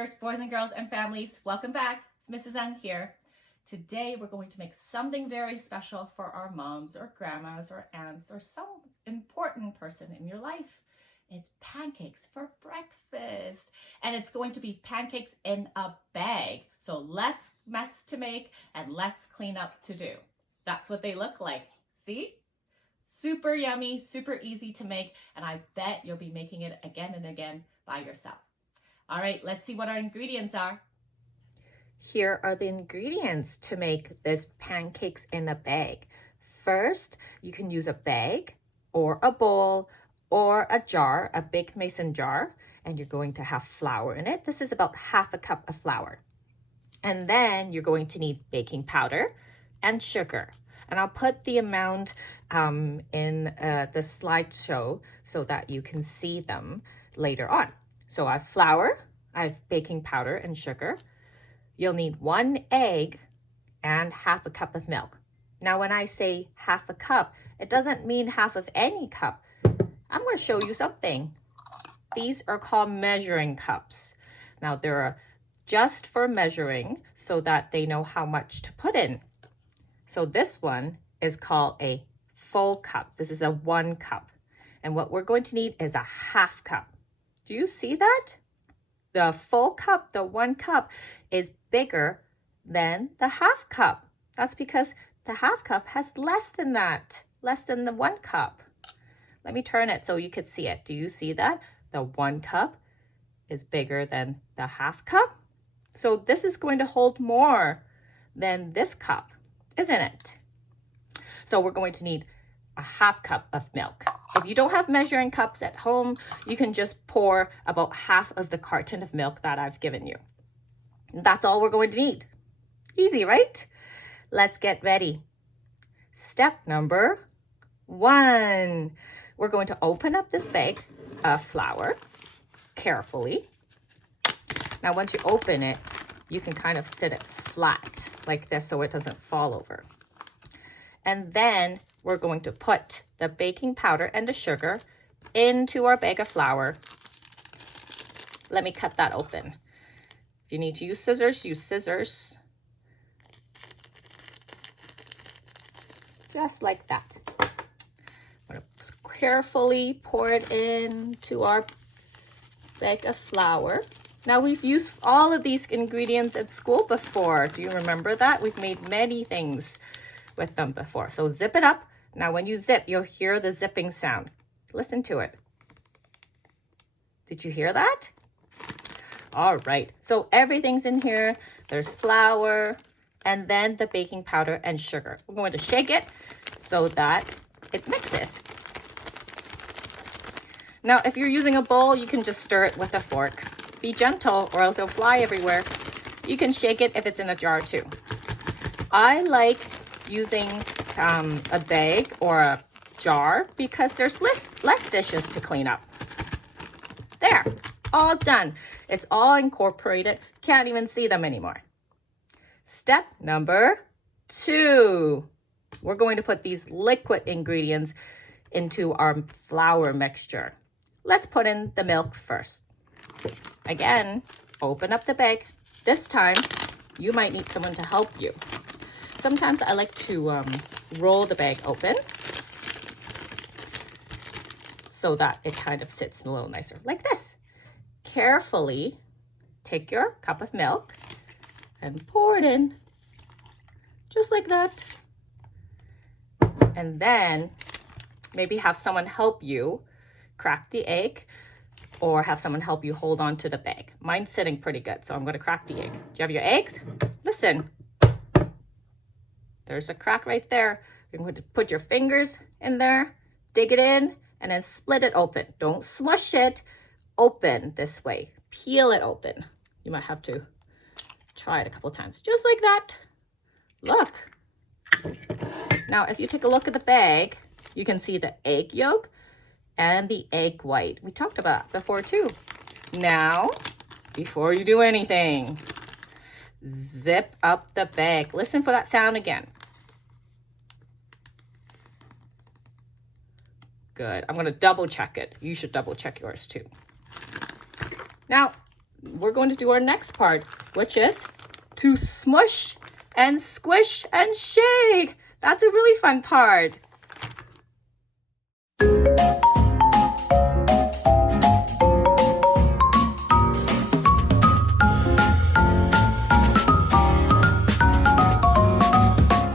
viewers, boys and girls and families, welcome back. It's Mrs. Ng here. Today we're going to make something very special for our moms or grandmas or aunts or some important person in your life. It's pancakes for breakfast, and it's going to be pancakes in a bag. So less mess to make and less cleanup to do. That's what they look like. See? Super yummy, super easy to make, and I bet you'll be making it again and again by yourself. All right, let's see what our ingredients are. Here are the ingredients to make this pancakes in a bag. First, you can use a bag or a bowl or a jar, a big mason jar, and you're going to have flour in it. This is about half a cup of flour. And then you're going to need baking powder and sugar. And I'll put the amount in the slideshow so that you can see them later on. So I have flour, I have baking powder and sugar. You'll need 1 egg and half a cup of milk. Now, when I say half a cup, it doesn't mean half of any cup. I'm going to show you something. These are called measuring cups. Now, they're just for measuring so that they know how much to put in. So this one is called a full cup. This is a 1 cup. And what we're going to need is a half cup. Do you see that? The full cup, the 1 cup, is bigger than the half cup. That's because the half cup has less than that, less than the 1 cup. Let me turn it so you could see it. Do you see that? The 1 cup is bigger than the half cup. So this is going to hold more than this cup, isn't it? So we're going to need a half cup of milk. If you don't have measuring cups at home, you can just pour about half of the carton of milk that I've given you. That's all we're going to need. Easy, right? Let's get ready. Step number 1. We're going to open up this bag of flour carefully. Now, once you open it, you can kind of sit it flat like this so it doesn't fall over. And then we're going to put the baking powder and the sugar into our bag of flour. Let me cut that open. If you need to use scissors, use scissors. Just like that. I'm going to carefully pour it into our bag of flour. Now, we've used all of these ingredients at school before. Do you remember that? We've made many things with them before. So zip it up. Now, when you zip, you'll hear the zipping sound. Listen to it. Did you hear that? All right. So everything's in here. There's flour and then the baking powder and sugar. We're going to shake it so that it mixes. Now, if you're using a bowl, you can just stir it with a fork. Be gentle or else it'll fly everywhere. You can shake it if it's in a jar too. I like using a bag or a jar because there's less dishes to clean up. There, all done. It's all incorporated. Can't even see them anymore. Step number 2. We're going to put these liquid ingredients into our flour mixture. Let's put in the milk first. Again, open up the bag. This time, you might need someone to help you. Sometimes I like to roll the bag open so that it kind of sits a little nicer, like this. Carefully take your cup of milk and pour it in, just like that. And then maybe have someone help you crack the egg or have someone help you hold on to the bag. Mine's sitting pretty good, so I'm going to crack the egg. Do you have your eggs? Listen. There's a crack right there. You're going to put your fingers in there, dig it in, and then split it open. Don't smush it. Open this way. Peel it open. You might have to try it a couple times. Just like that. Look. Now, if you take a look at the bag, you can see the egg yolk and the egg white. We talked about that before too. Now, before you do anything, zip up the bag. Listen for that sound again. Good. I'm going to double check it. You should double check yours too. Now, we're going to do our next part, which is to smush and squish and shake. That's a really fun part.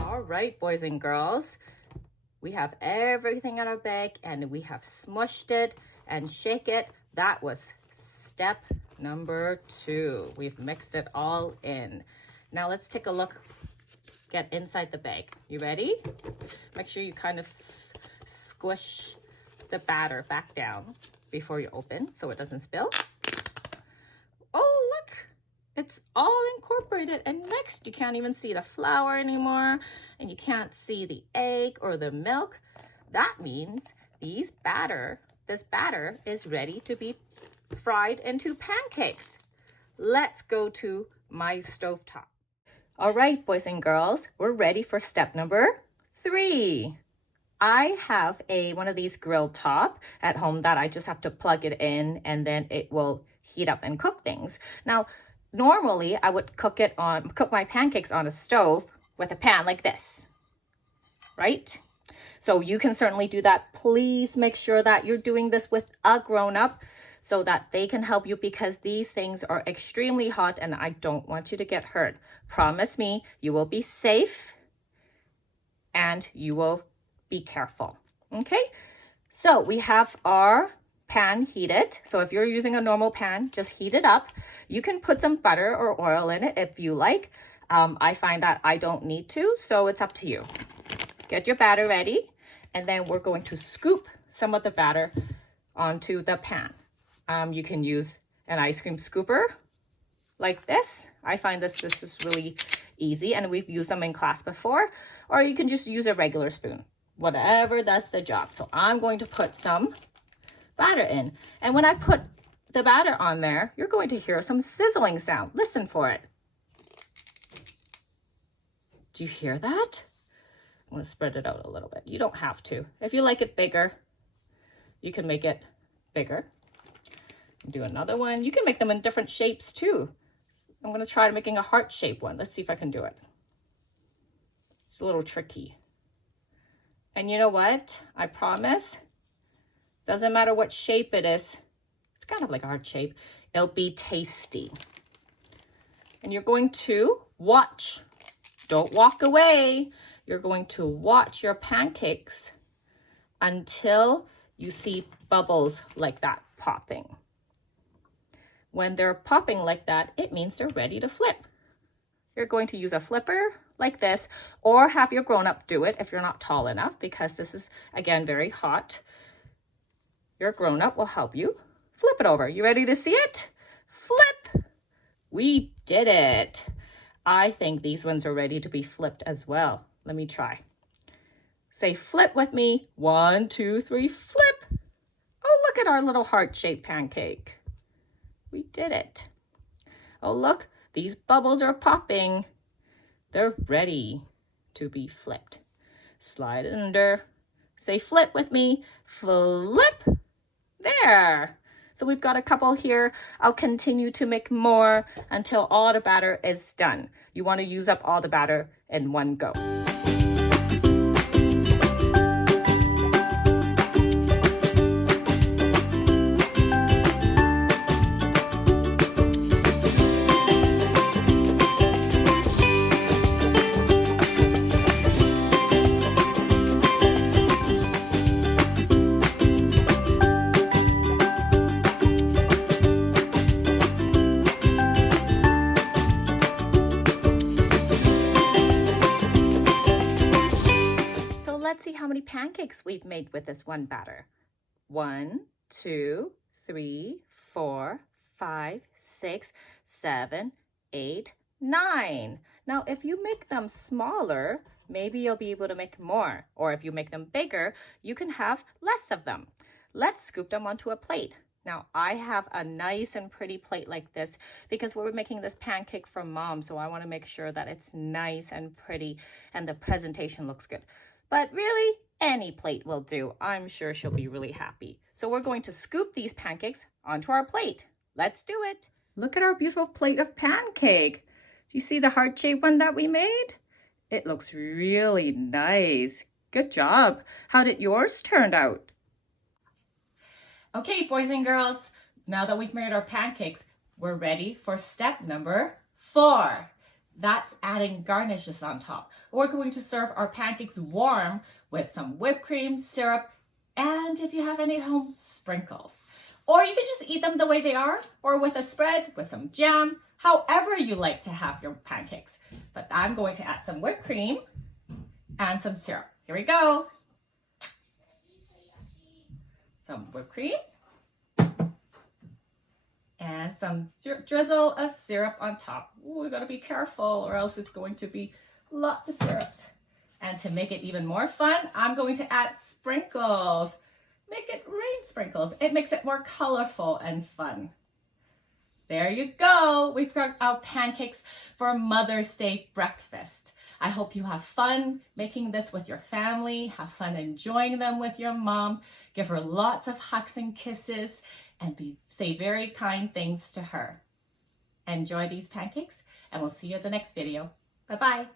All right, boys and girls, we have everything in our bag and we have smushed it and shake it. That was step number 2. We've mixed it all in. Now let's take a look, get inside the bag. You ready? Make sure you kind of squish the batter back down before you open so it doesn't spill. Oh, look, it's all incorporated and mixed. You can't even see the flour anymore, and you can't see the egg or the milk. That means this batter is ready to be fried into pancakes. Let's go to my stovetop. All right, boys and girls, we're ready for step number 3. I have one of these grill top at home that I just have to plug it in and then it will heat up and cook things. Now, normally I would cook my pancakes on a stove with a pan like this, right? So you can certainly do that. Please make sure that you're doing this with a grown-up so that they can help you, because these things are extremely hot and I don't want you to get hurt. Promise me you will be safe and you will be careful. Okay, so we have our pan heated. So if you're using a normal pan, just heat it up. You can put some butter or oil in it if you like. I find that I don't need to, so it's up to you. Get your batter ready, and then we're going to scoop some of the batter onto the pan. You can use an ice cream scooper like this. I find this is really easy, and we've used them in class before, or you can just use a regular spoon. Whatever does the job. So I'm going to put some batter in. And when I put the batter on there, you're going to hear some sizzling sound. Listen for it. Do you hear that? I'm going to spread it out a little bit. You don't have to. If you like it bigger, you can make it bigger. Do another one. You can make them in different shapes too. I'm going to try making a heart shape one. Let's see if I can do it. It's a little tricky. And you know what? I promise, doesn't matter what shape it is. It's kind of like a heart shape. It'll be tasty. And you're going to watch. Don't walk away. You're going to watch your pancakes until you see bubbles like that popping. When they're popping like that, it means they're ready to flip. You're going to use a flipper like this, or have your grown-up do it if you're not tall enough, because this is, again, very hot. Your grown-up will help you flip it over. You ready to see it? Flip! We did it. I think these ones are ready to be flipped as well. Let me try. Say flip with me. 1, 2, 3, flip. Oh, look at our little heart-shaped pancake. We did it. Oh, look, these bubbles are popping. They're ready to be flipped. Slide it under. Say flip with me. Flip. There. So we've got a couple here. I'll continue to make more until all the batter is done. You want to use up all the batter in one go. Let's see how many pancakes we've made with this one batter. 1, 2, 3, 4, 5, 6, 7, 8, 9. Now, if you make them smaller, maybe you'll be able to make more. Or if you make them bigger, you can have less of them. Let's scoop them onto a plate. Now, I have a nice and pretty plate like this because we're making this pancake for Mom, so I want to make sure that it's nice and pretty and the presentation looks good. But really, any plate will do. I'm sure she'll be really happy. So we're going to scoop these pancakes onto our plate. Let's do it. Look at our beautiful plate of pancake. Do you see the heart-shaped one that we made? It looks really nice. Good job. How did yours turn out? Okay, boys and girls, now that we've made our pancakes, we're ready for step number 4. That's adding garnishes on top. We're going to serve our pancakes warm with some whipped cream, syrup, and if you have any at home, sprinkles. Or you can just eat them the way they are, or with a spread, with some jam, however you like to have your pancakes. But I'm going to add some whipped cream and some syrup. Here we go. Some whipped cream and some drizzle of syrup on top. Ooh, we gotta be careful or else it's going to be lots of syrups. And to make it even more fun, I'm going to add sprinkles. Make it rain sprinkles. It makes it more colorful and fun. There you go. We've got our pancakes for Mother's Day breakfast. I hope you have fun making this with your family. Have fun enjoying them with your mom. Give her lots of hugs and kisses and say very kind things to her. Enjoy these pancakes and we'll see you at the next video. Bye-bye.